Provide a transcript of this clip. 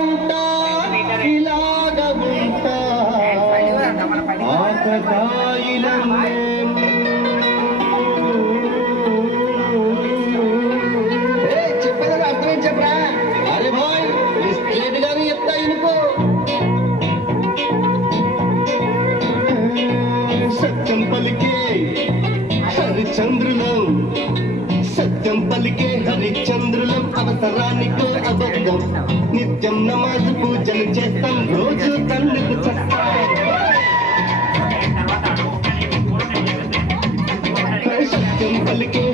ఉంటా ఇలాగ ఉంటా ఆకతాయిలం మేము. చెప్పేదాన్ని అర్థమేం చెప్పరా? అరే భాయ్ స్ట్రేట్ గానే చెప్తా ఇనుకో. సత్యం పలికే హరిచంద్రులం, సత్యం పలికే హరిచంద్రులం, అవసరానికో అబద్ధం నిత్యం నమాజు పూజలు చేస్తాం, రోజు తల్లికు చస్తాం. సత్యం పలికే